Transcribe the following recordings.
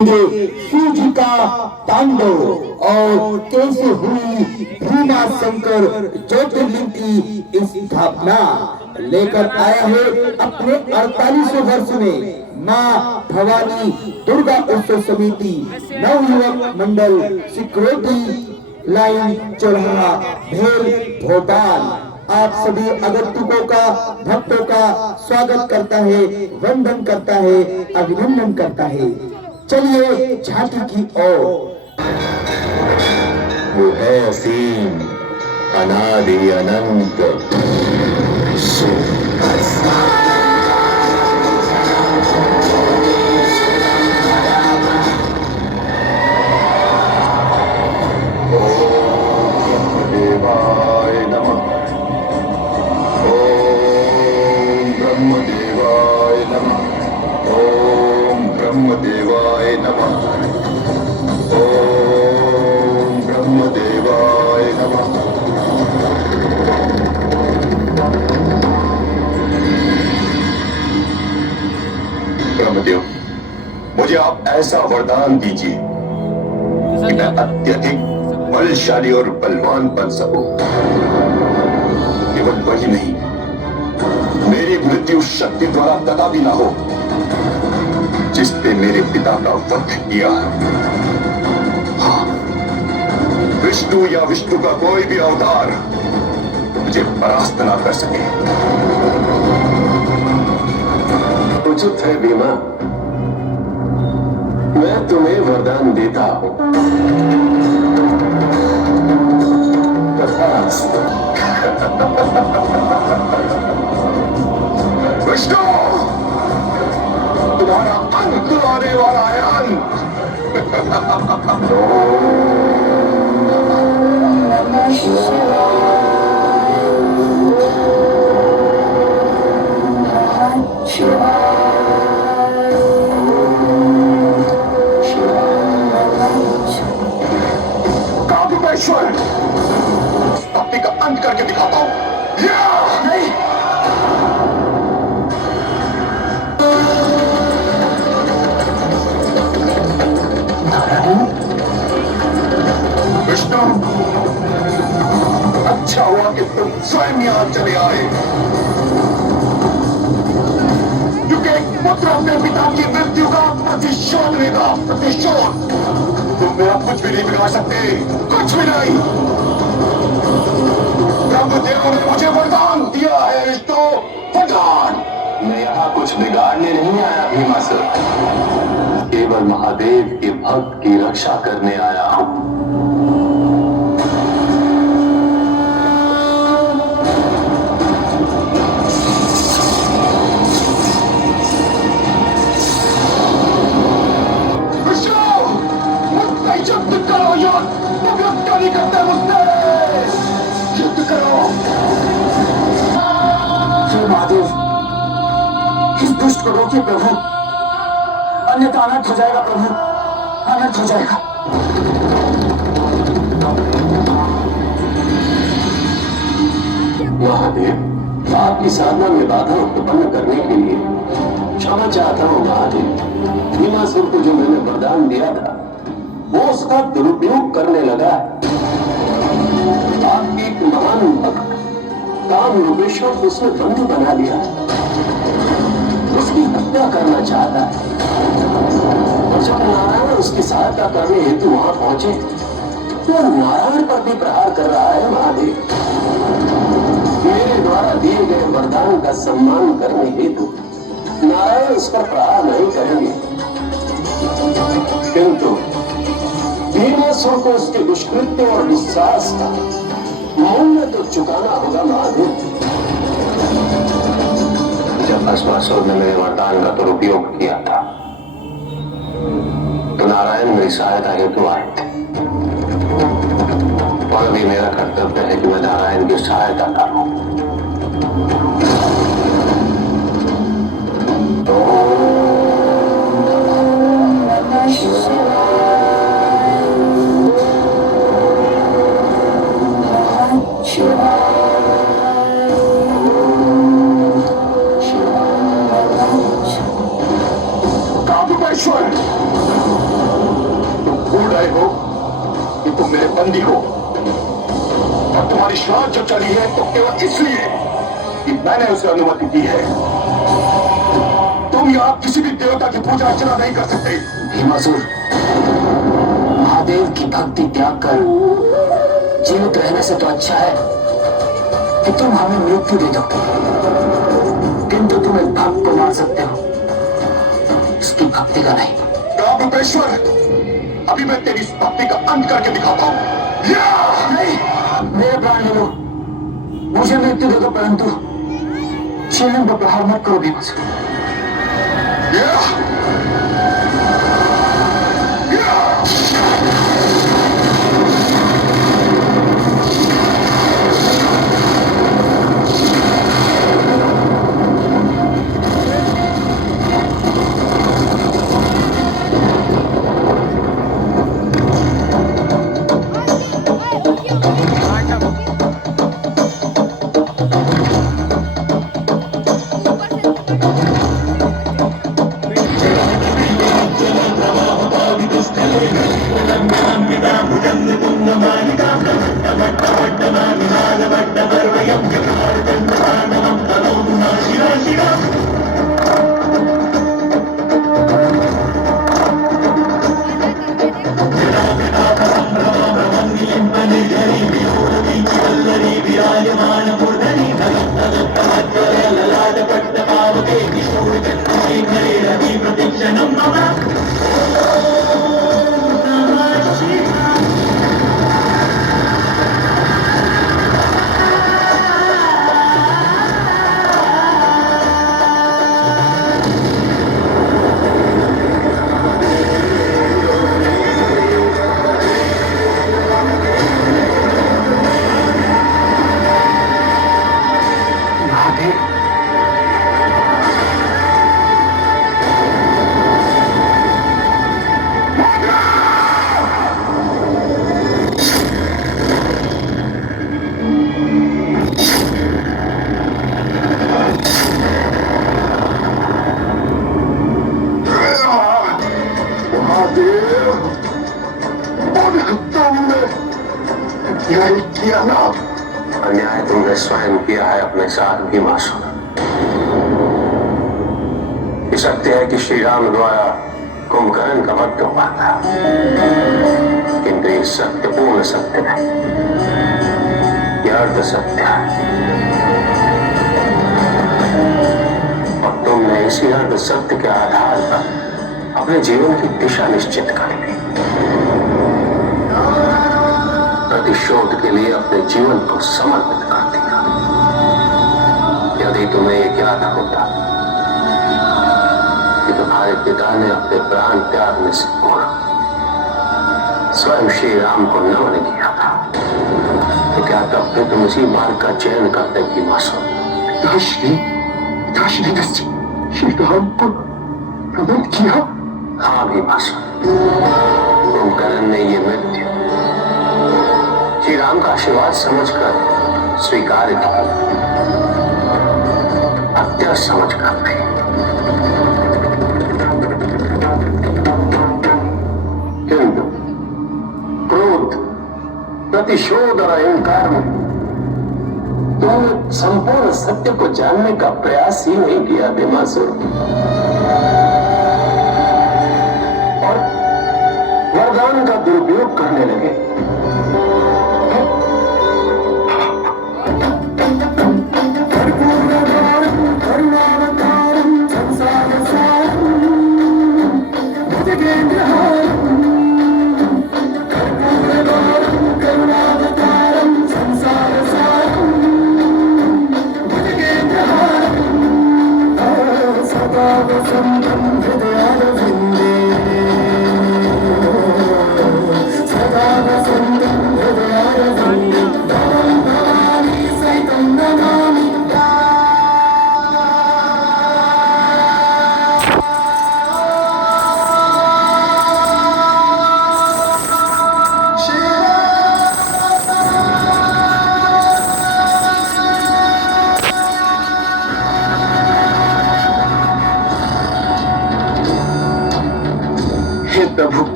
सूर्य का तांडव और कैसे हुई भीमा शंकर ज्योतिर्लिंग की स्थापना लेकर आए हैं अपने 48वें वर्ष में मां भवानी दुर्गा उत्सव समिति नवयुवक मंडल सिक्योरिटी लाइन चौराहा भेल भोपाल आप सभी आगंतुकों का भक्तों का स्वागत करता है, वंदन करता है, अभिनंदन करता है। चलिए झांकी की ओर। वो है असीम अनादि अनंत ब्रह्मदेवाय नमः। ओम ब्रह्मदेवाय नमः। ब्रह्मदेव, मुझे आप ऐसा वरदान दीजिए कि मैं अत्यधिक बलशाली और बलवान बन सकूं। केवल वही नहीं, मेरी मृत्यु शक्ति द्वारा कदापि ना हो जिसने मेरे पिता का वध किया। हाँ, विष्णु या विष्णु का कोई भी अवतार मुझे परास्त ना कर सके। उचित है भीमा, मैं तुम्हें वरदान देता हूं। विष्णु, तुम्हारा अंत आने वाला है। काव्येश्वर, भक्ति का अंत करके दिखाता हूं। नहीं, विष्णु, अच्छा हुआ कि तुम स्वयं यहां चले आए, क्योंकि एक पुत्र अपने पिता की मृत्यु का प्रतिशोध लेगा। प्रतिशोध तुम मेरा कुछ भी नहीं बिगाड़ सकते, कुछ भी नहीं। ब्रह्मदेव ने मुझे वरदान दिया है विष्णु, वरदान। मैं यहाँ कुछ बिगाड़ने नहीं आया भीमासुर, केवल महादेव के भक्त की रक्षा करने आया हूं। युद्ध करो, युद्ध नहीं करते मुझसे, युद्ध करो। महादेव, इस दुष्ट को रोकिए प्रभु, अन्यथा अनर्थ हो जाएगा प्रभु, अनर्थ हो जाएगा। महादेव, आपकी साधना में बाधा उत्पन्न करने के लिए क्षमा चाहता हूँ महादेव। भीमासुर को जो मैंने वरदान दिया था वो उसका दुरुपयोग करने लगा। आपकी एक महान भक्त काम रूपेश्वर को उसने बंदी बना लिया, उसकी हत्या करना चाहता है। और जब नारायण उसकी सहायता करने हेतु वहां पहुंचे तो नारायण पर भी प्रहार कर रहा है। महादेव, मेरे द्वारा दिए गए वरदान का सम्मान करने हेतु नारायण उस पर प्रहार नहीं करेंगे, किंतु भीमासुर को उसके दुष्कृत्य और विश्वास का मूल्य तो चुकाना होगा। महादेव, जब भस्मासुर ने मेरे वरदान का दुरुपयोग किया था तो नारायण मेरी सहायता हेतु आए थे, और अभी मेरा कर्तव्य है कि मैं नारायण की सहायता करूं। काव्येश्वर, रहे हो कि तुम मेरे बंदी हो, और तुम्हारी श्राद्ध जो चली है तो केवल इसलिए कि मैंने उसे अनुमति दी है। तुम यहां किसी भी देवता की पूजा अर्चना नहीं कर सकते। भीमासुर, महादेव की भक्ति त्याग कर जीवित रहने से तो अच्छा है कि तुम हमें मृत्यु दे दो, किंतु तुम एक भक्त को मार सकते हो, उसकी भक्ति का नहीं। रामेश्वर, अभी मैं तेरी इस भक्ति का अंत करके दिखाता हूं। नहीं, मेरे प्राण ले लो, मुझे मृत्यु दे दो, परंतु शिवलिंग पर प्रहार मत करो भीमासुर। किया ना। अन्याय तुमने स्वयं किया है अपने साथ भीमासुर। ये सत्य है कि श्री राम द्वारा कुंभकर्ण का वध हुआ था, किंतु ये सत्य पूर्ण सत्य नहीं, यह अर्ध सत्य है। और तुमने इसी अर्ध सत्य के आधार पर अपने जीवन की दिशा निश्चित कर ली। प्रतिशोध के लिए अपने जीवन को समर्पित कर दिया। यदि तुम्हें यह ज्ञात होता कि तुम्हारे पिता ने अपने प्राण त्यागने से पूर्व स्वयं श्री राम को नमन किया था, तो क्या तब भी तुम इसी मार्ग का चयन करते भीमासुर? श्री राम को नमन किया? हाँ भीमासुर, कुंभकर्ण ने ये मृत्यु श्री राम का आशीर्वाद समझकर स्वीकार की, हत्या समझकर नहीं। किंतु क्रोध, प्रतिशोध और अहंकार में तुमने संपूर्ण सत्य को जानने का प्रयास ही नहीं किया भीमासुर, और वरदान का दुरुपयोग करने लगे।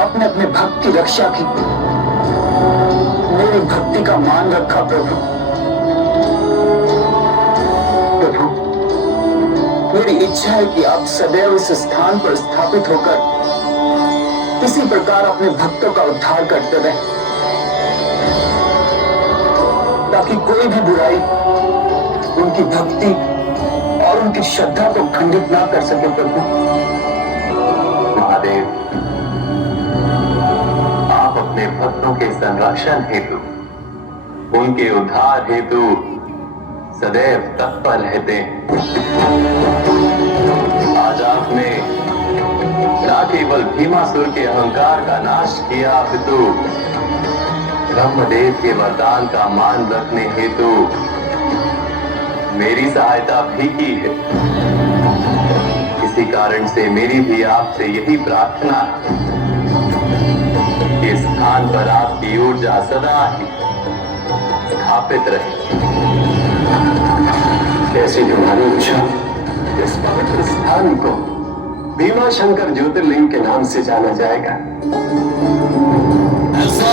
आपने अपने भक्त की रक्षा की, मेरी भक्ति का मान रखा प्रभु। प्रभु, मेरी इच्छा है कि आप सदैव इस स्थान पर स्थापित होकर इसी प्रकार अपने भक्तों का उद्धार करते रहें, ताकि कोई भी बुराई उनकी भक्ति और उनकी श्रद्धा को खंडित ना कर सके। प्रभु महादेव, आप अपने भक्तों के संरक्षण हेतु, उनके उद्धार हेतु सदैव तत्पर रहते हैं। आज आपने न केवल भीमासुर के अहंकार का नाश किया, अपितु ब्रह्मदेव के वरदान का मान रखने हेतु मेरी सहायता भी की है। इसी कारण से मेरी भी आपसे यही प्रार्थना है कि इस स्थान पर आपकी ऊर्जा सदा ही स्थापित रहे। कैसी तुम्हारी इच्छा। इस पवित्र स्थान को भीमाशंकर ज्योतिर्लिंग के नाम से जाना जाएगा। ऐसा